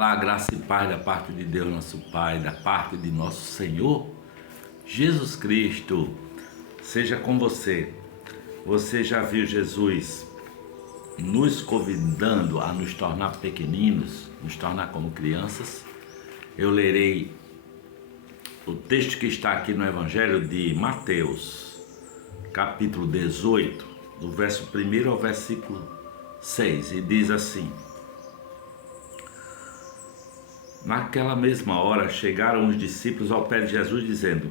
Olá, graça e paz da parte de Deus, nosso Pai, da parte de nosso Senhor Jesus Cristo, seja com você. Você já viu Jesus nos convidando a nos tornar pequeninos, nos tornar como crianças? Eu lerei o texto que está aqui no Evangelho de Mateus, capítulo 18, do verso 1 ao versículo 6, e diz assim: Naquela mesma hora chegaram os discípulos ao pé de Jesus dizendo: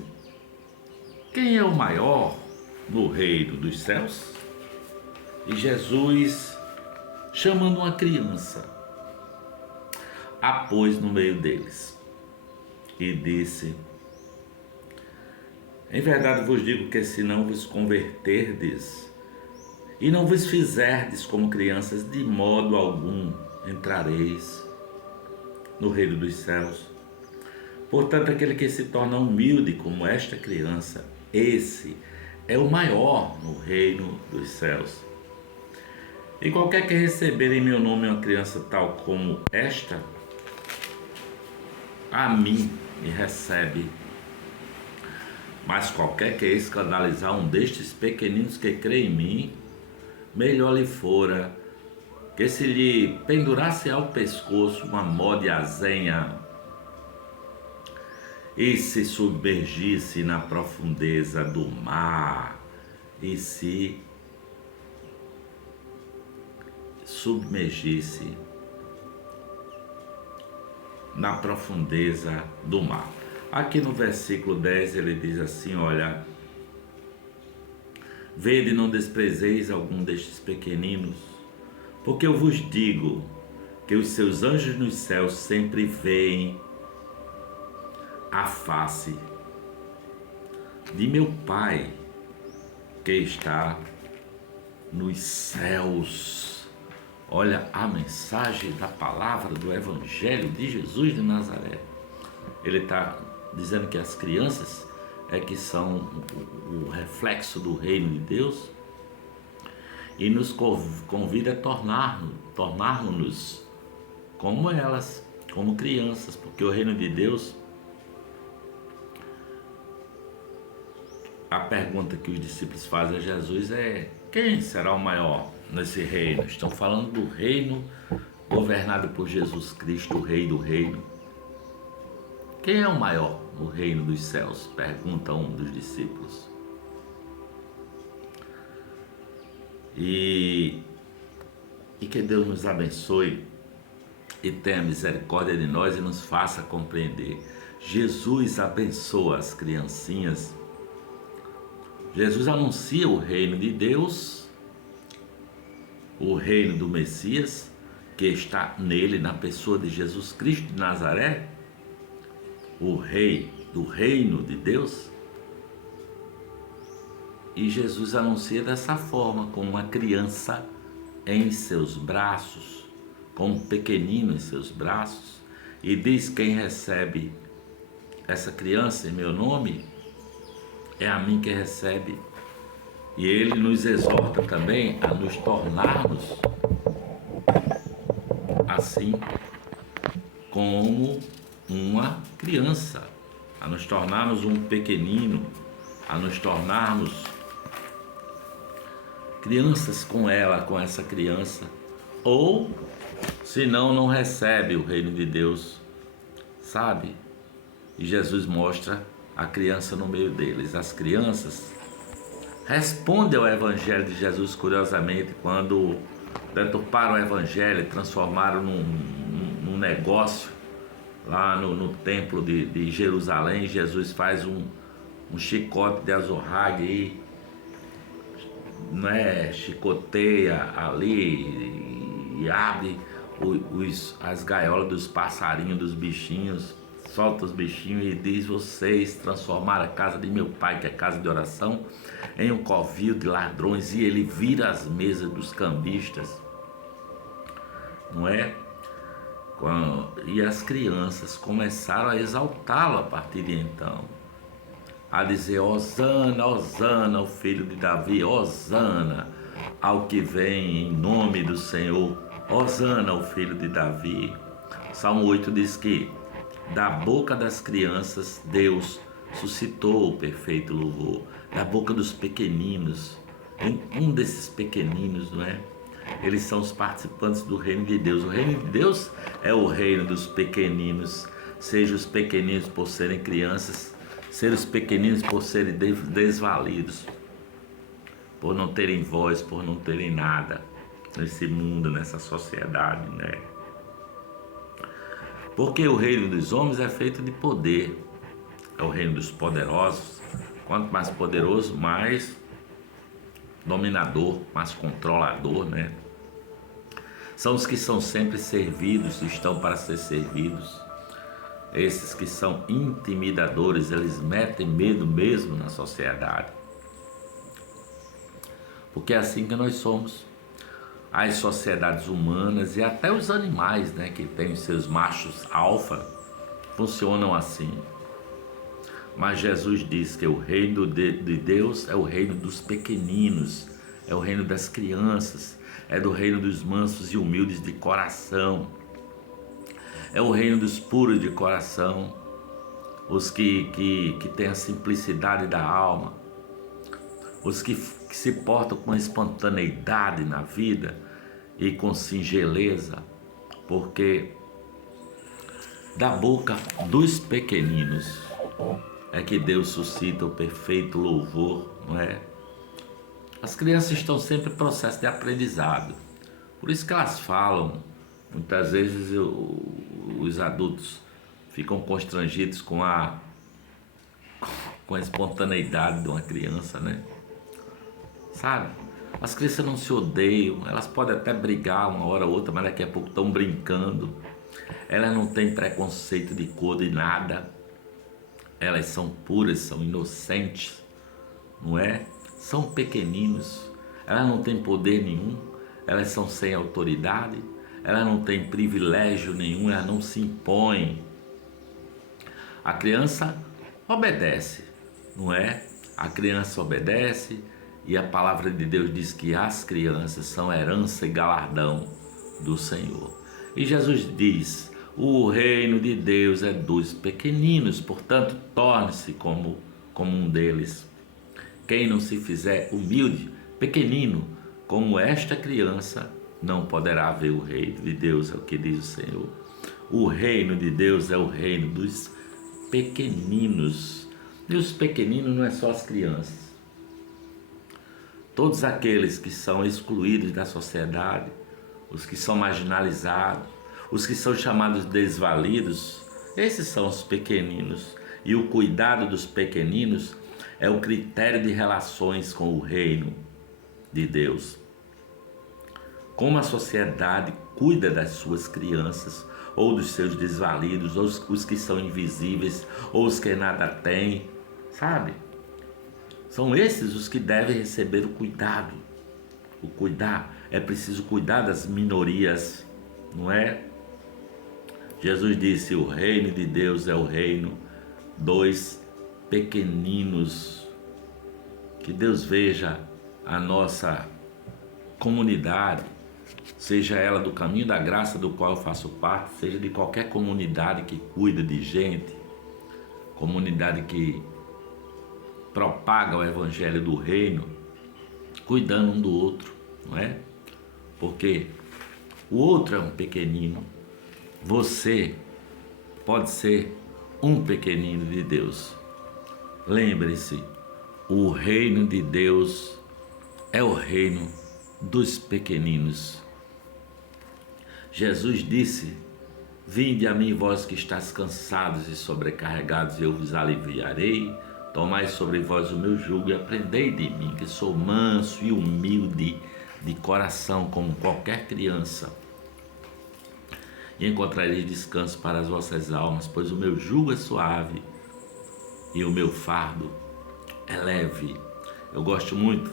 Quem é o maior no reino dos céus? E Jesus, chamando uma criança, a pôs no meio deles e disse: Em verdade vos digo que se não vos converterdes e não vos fizerdes como crianças, de modo algum entrareis no reino dos céus. Portanto, aquele que se torna humilde como esta criança, esse é o maior no reino dos céus. E qualquer que receber em meu nome uma criança tal como esta, a mim me recebe. Mas qualquer que escandalizar um destes pequeninos que crê em mim, melhor lhe fora que se lhe pendurasse ao pescoço uma mó de azenha e se submergisse na profundeza do mar, e se submergisse na profundeza do mar. Aqui no versículo 10 ele diz assim: olha, vede e não desprezeis algum destes pequeninos, porque eu vos digo que os seus anjos nos céus sempre veem a face de meu Pai que está nos céus. Olha a mensagem da palavra do Evangelho de Jesus de Nazaré. Ele está dizendo que as crianças é que são o reflexo do reino de Deus, e nos convida a tornarmos-nos como elas, como crianças, porque o reino de Deus, a pergunta que os discípulos fazem a Jesus é: quem será o maior nesse reino? Estão falando do reino governado por Jesus Cristo, o Rei do reino. Quem é o maior no reino dos céus? Pergunta um dos discípulos. E que Deus nos abençoe e tenha misericórdia de nós e nos faça compreender. Jesus abençoa as criancinhas. Jesus anuncia o reino de Deus, o reino do Messias, que está nele, na pessoa de Jesus Cristo de Nazaré, o rei do reino de Deus. E Jesus anuncia dessa forma, com uma criança em seus braços, com um pequenino em seus braços, e diz: quem recebe essa criança em meu nome, é a mim que recebe. E ele nos exorta também a nos tornarmos assim como uma criança, a nos tornarmos um pequenino, a nos tornarmos crianças com ela, com essa criança, ou senão não recebe o reino de Deus, sabe? E Jesus mostra a criança no meio deles. As crianças respondem ao Evangelho de Jesus curiosamente, quando deturparam o Evangelho e transformaram num negócio lá no templo de Jerusalém. Jesus faz um chicote de azorrague aí, né, chicoteia ali e abre as gaiolas dos passarinhos, dos bichinhos, solta os bichinhos e diz: vocês transformaram a casa de meu pai, que é casa de oração, em um covil de ladrões. E ele vira as mesas dos cambistas, não é? E as crianças começaram a exaltá-lo a partir de então, a dizer: Hosana, Hosana ao filho de Davi, Hosana ao que vem em nome do Senhor, Hosana ao filho de Davi. Salmo 8 diz que da boca das crianças Deus suscitou o perfeito louvor. Da boca dos pequeninos, um desses pequeninos, não é? Eles são os participantes do reino de Deus. O reino de Deus é o reino dos pequeninos. Seja os pequeninos por serem crianças, seja os pequeninos por serem desvalidos, por não terem voz, por não terem nada nesse mundo, nessa sociedade, né? Porque o reino dos homens é feito de poder. É o reino dos poderosos. Quanto mais poderoso, mais dominador, mais controlador, né? São os que são sempre servidos, estão para ser servidos. Esses que são intimidadores, eles metem medo mesmo na sociedade. Porque é assim que nós somos. As sociedades humanas e até os animais, né, que têm os seus machos alfa, funcionam assim. Mas Jesus diz que o reino de Deus é o reino dos pequeninos, é o reino das crianças, é do reino dos mansos e humildes de coração, é o reino dos puros de coração, os que têm a simplicidade da alma, os que se portam com espontaneidade na vida e com singeleza, porque da boca dos pequeninos é que Deus suscita o perfeito louvor, não é? As crianças estão sempre em processo de aprendizado, por isso que elas falam. Muitas vezes os adultos ficam constrangidos com a espontaneidade de uma criança, né? Sabe? As crianças não se odeiam, elas podem até brigar uma hora ou outra, mas daqui a pouco estão brincando. Elas não têm preconceito de cor, de nada. Elas são puras, são inocentes, não é? São pequeninos, elas não têm poder nenhum, elas são sem autoridade, elas não têm privilégio nenhum, elas não se impõem. A criança obedece, não é? A criança obedece e a palavra de Deus diz que as crianças são herança e galardão do Senhor. E Jesus diz: o reino de Deus é dos pequeninos, portanto, torne-se como um deles. Quem não se fizer humilde, pequenino, como esta criança, não poderá ver o reino de Deus, é o que diz o Senhor. O reino de Deus é o reino dos pequeninos. E os pequeninos não é só as crianças. Todos aqueles que são excluídos da sociedade, os que são marginalizados, os que são chamados desvalidos, esses são os pequeninos. E o cuidado dos pequeninos é o critério de relações com o reino de Deus. Como a sociedade cuida das suas crianças, ou dos seus desvalidos, ou os que são invisíveis, ou os que nada têm, sabe? São esses os que devem receber o cuidado. O cuidar, é preciso cuidar das minorias, não é? Jesus disse: o reino de Deus é o reino dos pequeninos. Que Deus veja a nossa comunidade, seja ela do caminho da graça do qual eu faço parte, seja de qualquer comunidade que cuida de gente, comunidade que propaga o evangelho do reino, cuidando um do outro, não é? Porque o outro é um pequenino, você pode ser um pequenino de Deus. Lembre-se, o reino de Deus é o reino dos pequeninos. Jesus disse: vinde a mim, vós que estáis cansados e sobrecarregados, e eu vos aliviarei. Tomai sobre vós o meu jugo e aprendei de mim, que sou manso e humilde de coração, como qualquer criança. E encontrareis descanso para as vossas almas, pois o meu jugo é suave e o meu fardo é leve. Eu gosto muito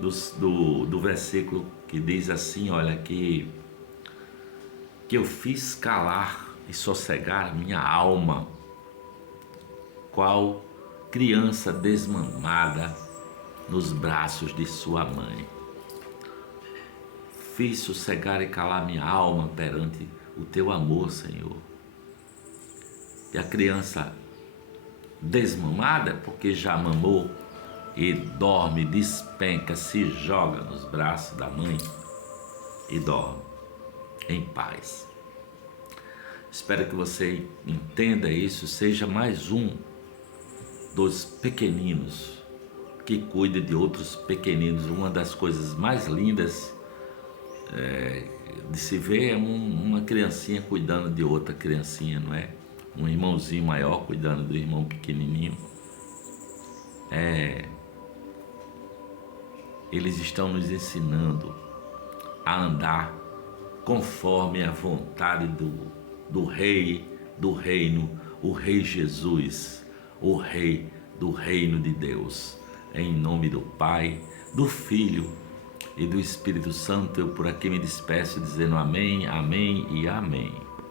do versículo que diz assim, olha, que eu fiz calar e sossegar a minha alma, qual criança desmamada nos braços de sua mãe. Fiz sossegar e calar minha alma perante o teu amor, Senhor. E a criança desmamada, porque já mamou, e dorme, despenca, se joga nos braços da mãe e dorme em paz. Espero que você entenda isso, seja mais um dos pequeninos que cuida de outros pequeninos. Uma das coisas mais lindas de se ver é uma criancinha cuidando de outra criancinha, não é? Um irmãozinho maior cuidando do irmão pequenininho. Eles estão nos ensinando a andar conforme a vontade do Rei do Reino, o Rei Jesus, o Rei do Reino de Deus. Em nome do Pai, do Filho e do Espírito Santo, eu por aqui me despeço dizendo amém, amém e amém.